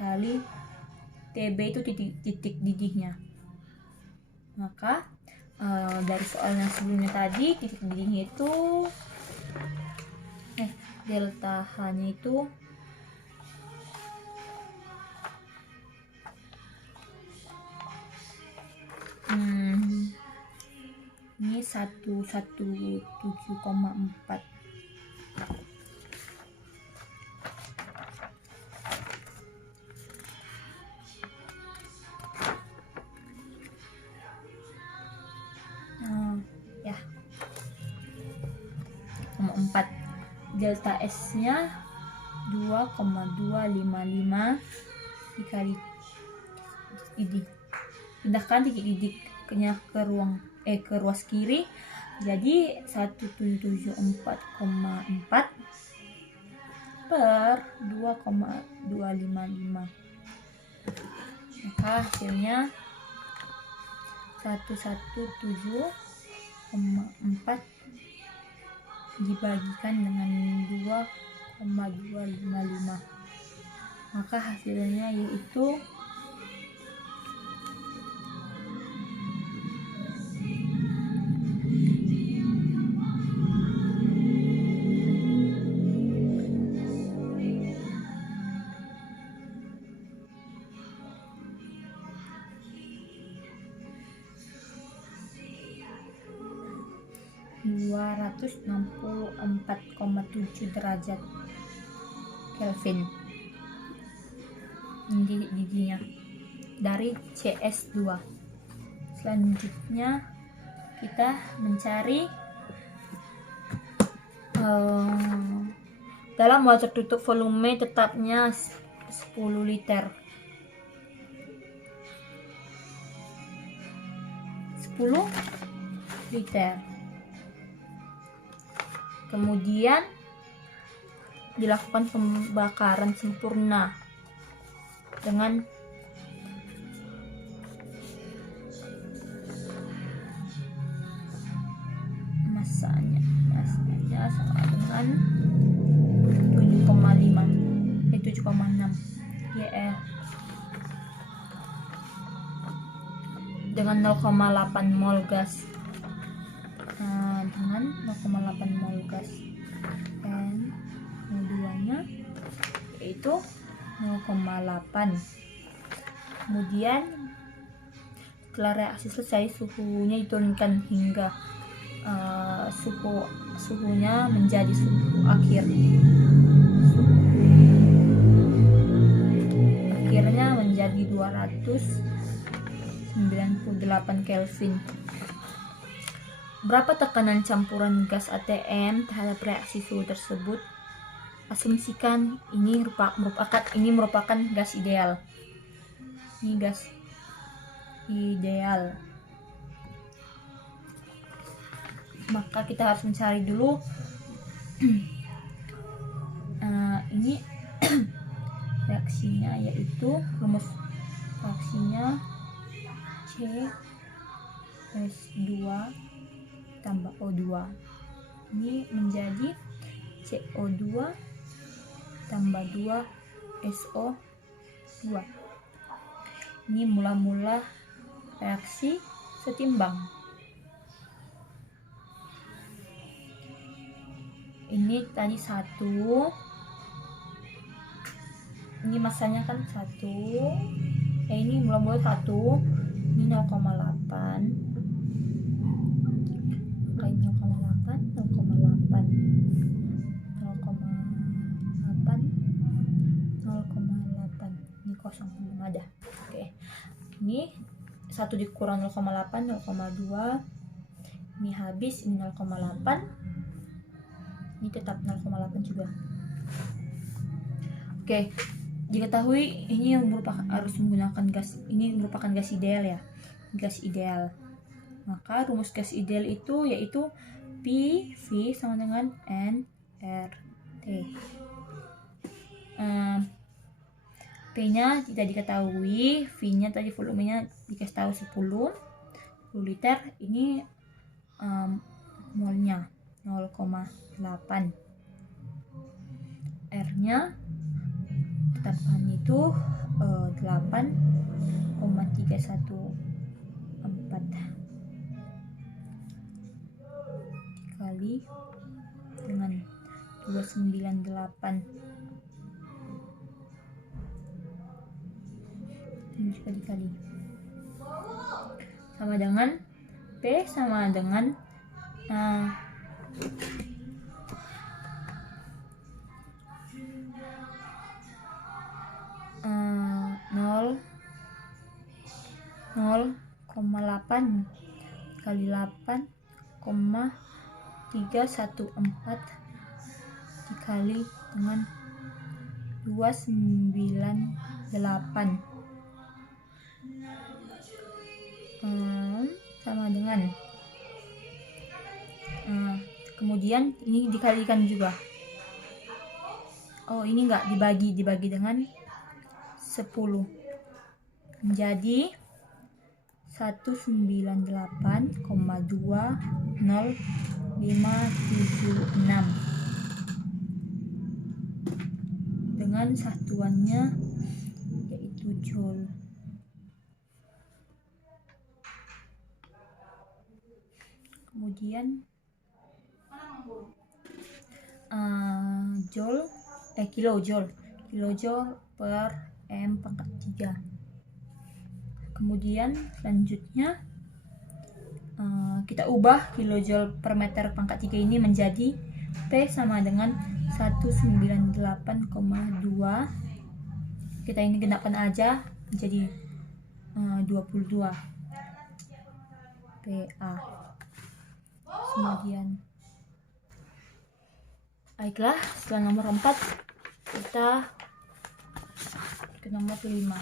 kali TB itu titik didihnya. Maka dari soal yang sebelumnya tadi, titik didihnya itu delta H nya itu ini 117,4. Ya, 4. Delta S nya 2,255 dikali didih. Pindahkan titik didihnya ke ruas kiri, jadi 1774,4 per 2,255. Maka hasilnya 117,4 dibagikan dengan 2,255. Maka hasilnya yaitu 264,7 derajat Kelvin didihnya dari CS2. Selanjutnya kita mencari dalam wadah tertutup volume tetapnya 10 liter. 10 liter. Kemudian dilakukan pembakaran sempurna dengan masanya sama dengan 7,6 GL dengan 0,8 mol gas. Dengan 0,8 mol gas dan keduanya yaitu 0,8. Kemudian setelah reaksi selesai, suhunya diturunkan hingga suhunya menjadi suhu akhirnya menjadi 298 Kelvin. Berapa tekanan campuran gas ATM terhadap reaksi suhu tersebut? Asumsikan ini merupakan gas ideal. Ini gas ideal. Maka kita harus mencari dulu ini reaksinya, yaitu rumus reaksinya CS2 tambah O2. Ini menjadi CO2 tambah 2 SO2. Ini mula-mula reaksi setimbang. ini tadi 1, ini masanya kan 1, ini belum 1, ini 0,8, kayak 0,8, 0,8, 0,8, ini kosong, belum ada. Oke, ini 1 dikurang 0,8, 0,2, ini habis, ini 0,8, ini tetap 0,8 juga. Oke, diketahui ini yang harus menggunakan gas, ini merupakan gas ideal ya, gas ideal. Maka rumus gas ideal itu yaitu PV sama dengan nRT. P-nya tidak diketahui, V-nya tadi volumenya dikasih tahu 10 liter, ini molnya 0,8, R-nya tetapkan itu 8,314 dikali dengan 298, ini juga dikali sama dengan P sama dengan 0,8 kali 8,314 dikali dengan 298 sama dengan kemudian ini dikalikan juga. Oh, ini enggak dibagi dengan 10 menjadi 198,20576 dengan satuannya yaitu joule. Kemudian kilojoule per M pangkat 3. Kemudian selanjutnya kita ubah kilojoule per meter pangkat 3 ini menjadi P sama dengan 198,2. Kita ini genapkan aja jadi 22 PA. Kemudian baiklah, setelah nomor 4 kita ke nomor 5.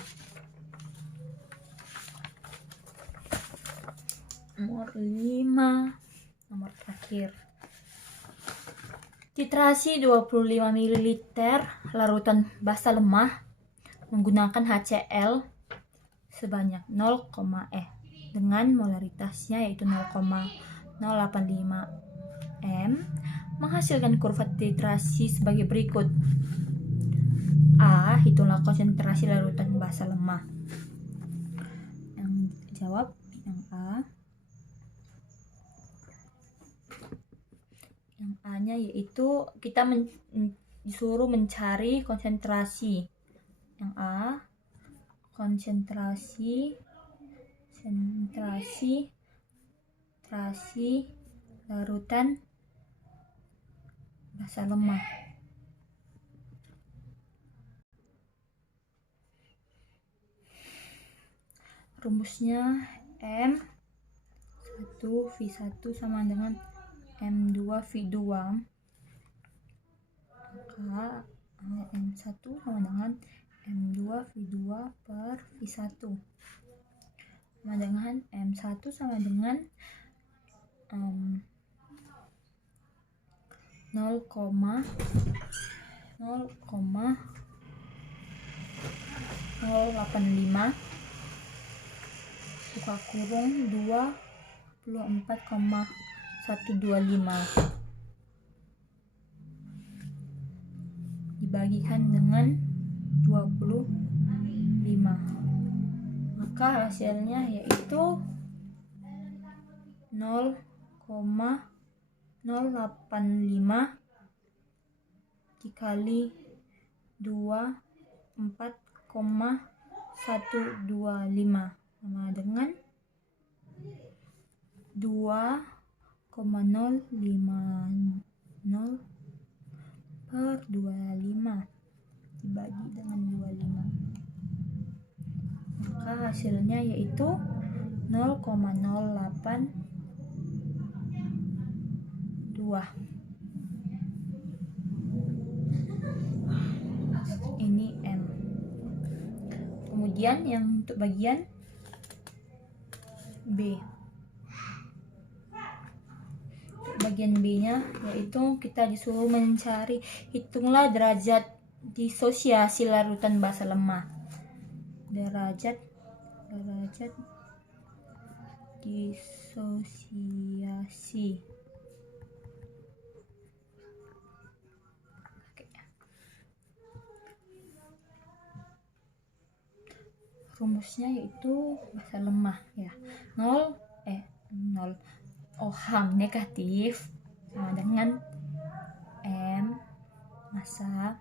Nomor 5, nomor terakhir. Titrasi 25 ml larutan basa lemah menggunakan HCl sebanyak dengan molaritasnya yaitu 0,085 M menghasilkan kurva titrasi sebagai berikut. A. Hitunglah konsentrasi larutan basa lemah. Yang jawab yang A. Yang A-nya yaitu kita disuruh mencari konsentrasi. Yang A, konsentrasi larutan basa lemah. Rumusnya M1V1 sama dengan M2V2. Maka M1 sama dengan M2V2 per V1 sama dengan M1 sama dengan 0,085 buka kurung 24,125 dibagikan dengan 25, maka hasilnya yaitu 0,085 dikali 24,125 sama dengan 2,050 per 25 dibagi dengan 25, maka hasilnya yaitu 0,082. Ini M. Kemudian yang untuk bagian B. Bagian B-nya yaitu kita disuruh mencari, hitunglah derajat disosiasi larutan basa lemah. Derajat disosiasi. Rumusnya yaitu basa lemah ya. 0 OH negatif sama dengan M massa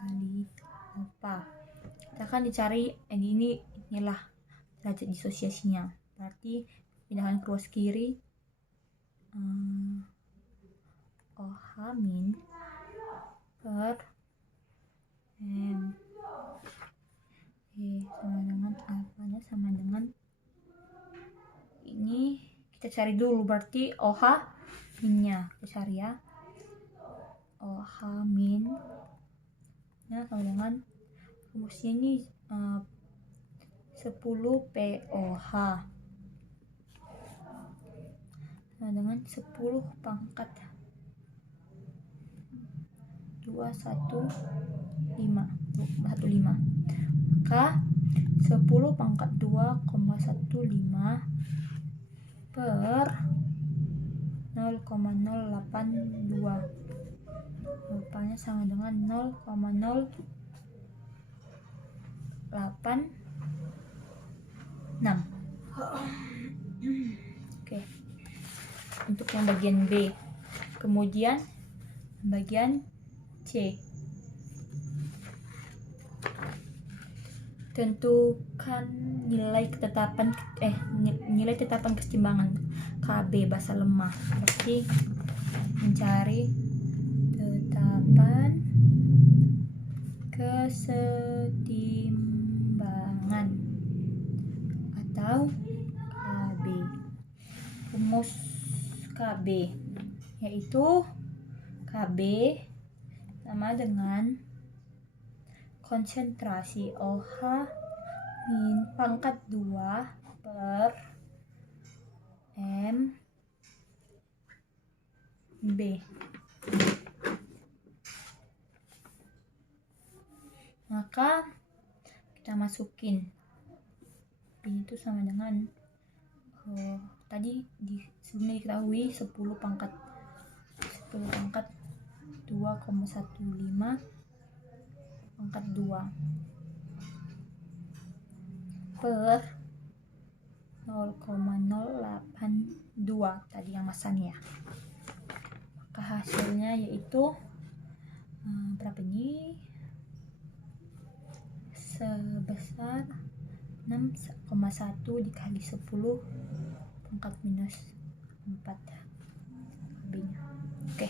kali alfa. Kita akan dicari inilah derajat disosiasinya. Berarti pindahkan ke ruas kiri, OH min per M. Sama dengan alfanya sama dengan ini. Kita cari dulu, berarti OH minnya kita cari ya. OH min ya sama dengan rumusnya ini 10 POH sama dengan 10 pangkat 215. Maka 10 pangkat 2,15 per 0,082, rupanya sama dengan 0,086. Oke, untuk yang bagian B. Kemudian bagian C, tentukan nilai tetapan kesetimbangan KB basa lemah. Berarti mencari tetapan kesetimbangan atau KB. Rumus KB yaitu KB sama dengan konsentrasi OH min pangkat 2 per M B. Maka kita masukin B itu sama dengan tadi sebelumnya diketahui 10 pangkat 2,15 pangkat 2 per 0,082 tadi yang masanya. Maka hasilnya yaitu berapa ini? Sebesar 6,1 dikali 10 pangkat minus 4 B-nya. Oke.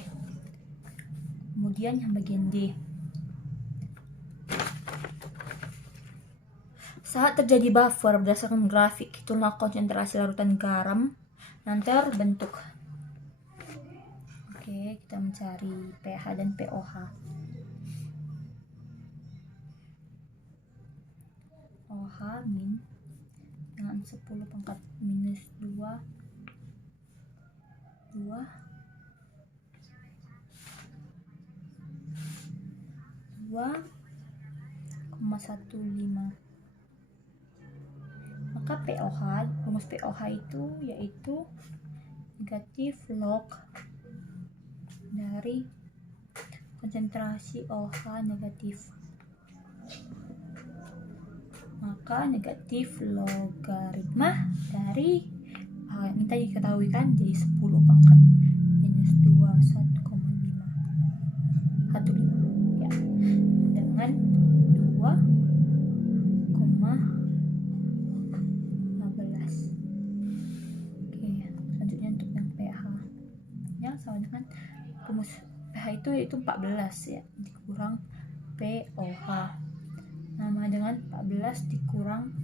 Kemudian yang bagian D. Saat terjadi buffer berdasarkan grafik, itulah konsentrasi larutan garam yang terbentuk. Oke, kita mencari pH dan POH. OH min dengan 10 pangkat minus 2 2,15. Maka POH, rumus POH itu yaitu negatif log dari konsentrasi OH negatif. Maka negatif logaritma dari ini tadi diketahui kan, jadi 10 pangkat minus 2 1,5 15. sama dengan rumus pH itu 14 ya, dikurang pOH sama dengan 14 dikurang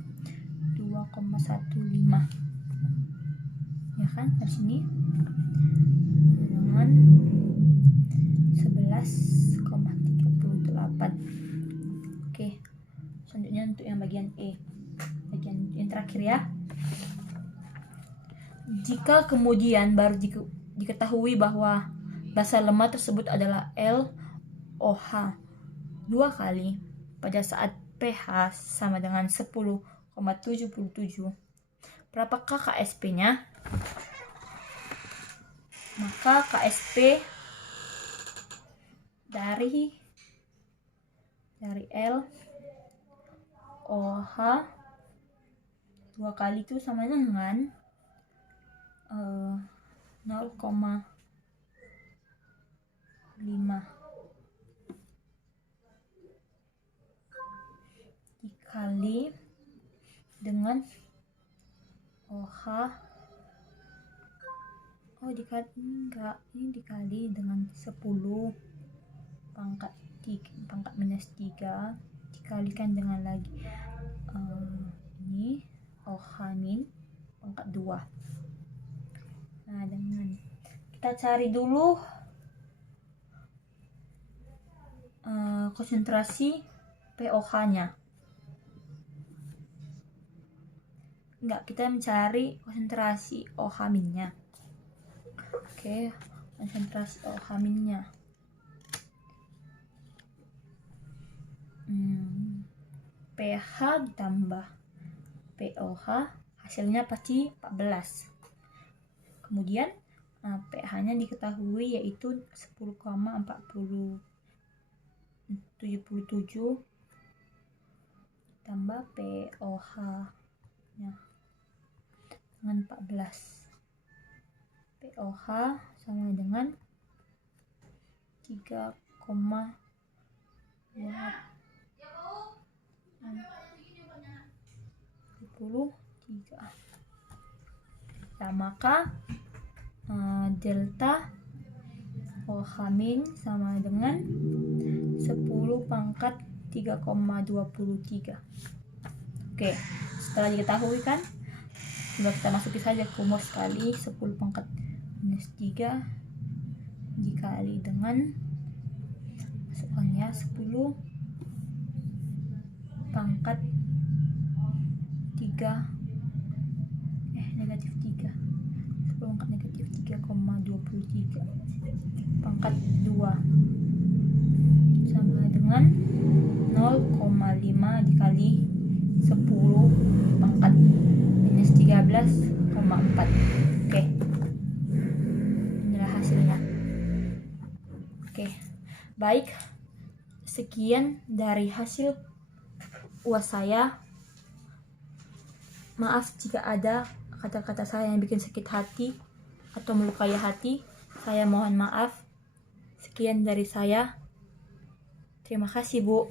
2,15 ya kan, dari sini dengan 11,38. Oke, selanjutnya untuk yang bagian E, bagian yang terakhir ya. Jika kemudian baru diketahui bahwa basa lemah tersebut adalah LOH 2 kali pada saat pH sama dengan 10,77, berapakah KSP-nya? Maka KSP dari LOH 2 kali itu sama dengan 0,5 dikali dengan OH dikali dengan 10 pangkat minus 3 dikalikan dengan lagi ini OH min pangkat 2. Nah, dengan kita cari dulu konsentrasi pOH-nya. Kita mencari konsentrasi OH minnya. Oke, konsentrasi OH minnya. pH ditambah pOH hasilnya pasti 14. Kemudian pH-nya diketahui yaitu 10,77 tambah pOH-nya dengan 14. pOH sama dengan 3,23. Nah, maka delta OH min sama dengan 10 pangkat 3,23. Oke, setelah diketahui kan, coba kita masukin saja ke rumus sekali. 10 pangkat minus 3 dikali dengan, masukkannya 10 pangkat 3 negatif 3, 10 pangkat negatif 3,23 pangkat 2 sama dengan 0,5 dikali 10 pangkat minus 13,4. Oke, inilah hasilnya. Oke, baik, sekian dari hasil UAS saya. Maaf jika ada kata-kata saya yang bikin sakit hati atau melukai hati. Saya mohon maaf. Sekian dari saya. Terima kasih, Bu.